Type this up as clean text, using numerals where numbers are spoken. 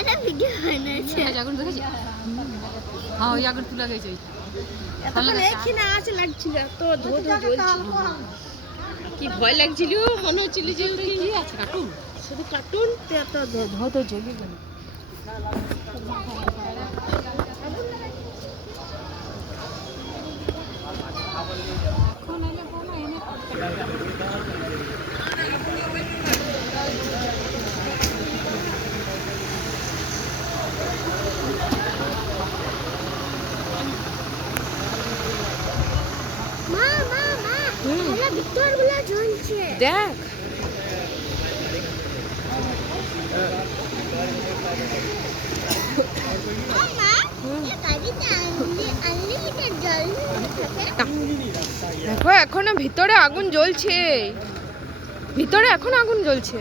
একটা ভিডিও বানাইছে আগুন দেখেছি হ্যাঁ ওই আগুন তুলা গেছে এতক্ষণ এখানে আছে লাগছিল তো ধো ধো জ্বলছিল কি ভয় লাগছিল মনে হচ্ছিল যে কি আছে কার্টুন শুধু কার্টুন তো ধো ধো জ্বলি গেল মা মা মা এলা ভিতরগুলো ঝুলছে দেখ মা এই গাড়িতে আনলিমিটেড জল থাকে দেখো এখনো ভিতরে আগুন জ্বলছে ভিতরে এখনো আগুন জ্বলছে